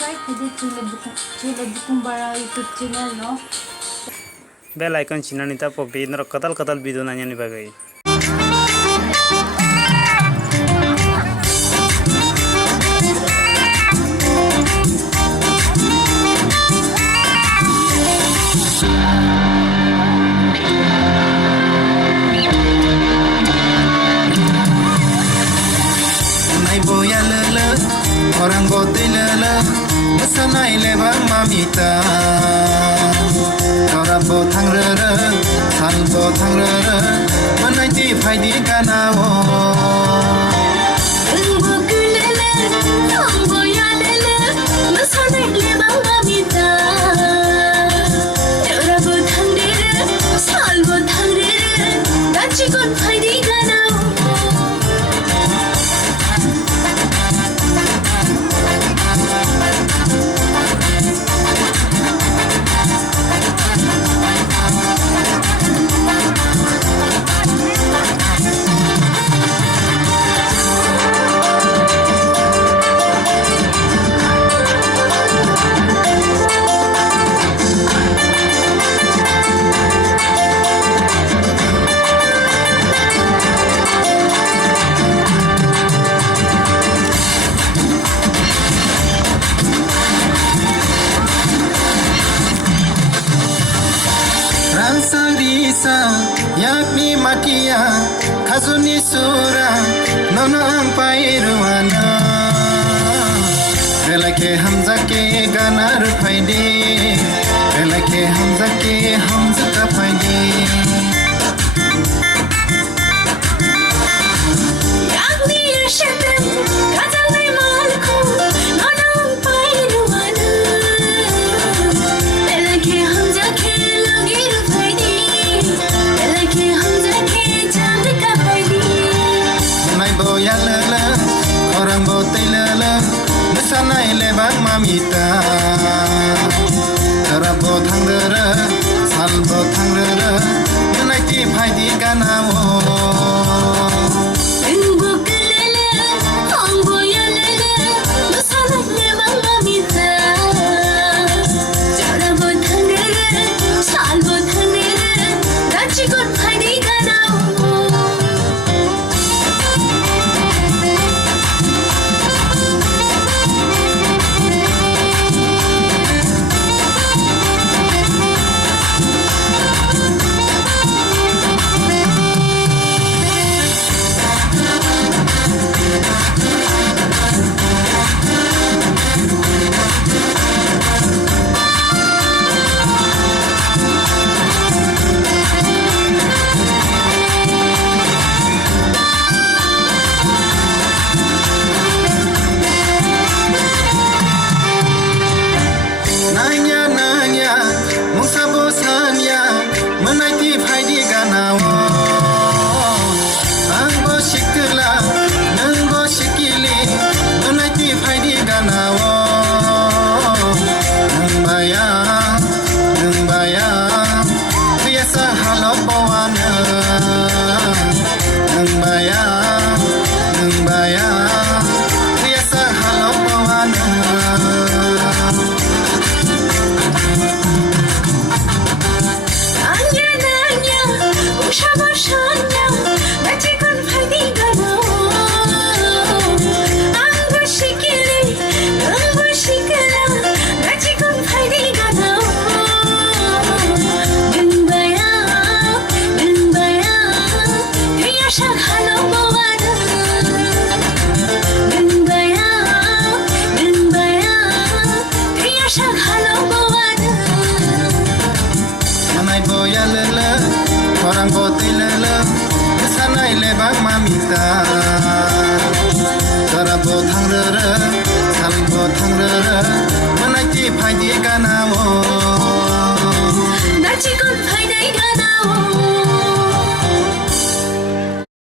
subscribe hede chile bukung bara YouTube channel no. Bell icon chinani tapo bidnor katal video nanya ni bagai. Orang bote lele, besanai lebang mamita. Orang botang rere, san botang rere, mana ji faidi kanawo. Engbo kulele, engbo ya lele, besanai lebang mamita. Orang botang rere, san botang rere, gaji kon faidi kanawo. Yakni matia khazuni sura nonang pairwana belake hamza ke ganar phaide belake hamza ke hamza ka phaide Yakni yashatam khazanai malko nonang pairwana belake hamza ke lagir phaide boya lele, orang bote lele, besanai lebang mamita. Tera botang rere, sal botang rere, menai ti faidi kanawo. Engbo kulele, engbo ya lele, besanai lebang mamita. Tera botang rere, sal botang rere, gaji kon faidi kanawo. Orang bote lele, besanai lebang mamita. Tera botang rere, sal botang rere, menai ti faidi kana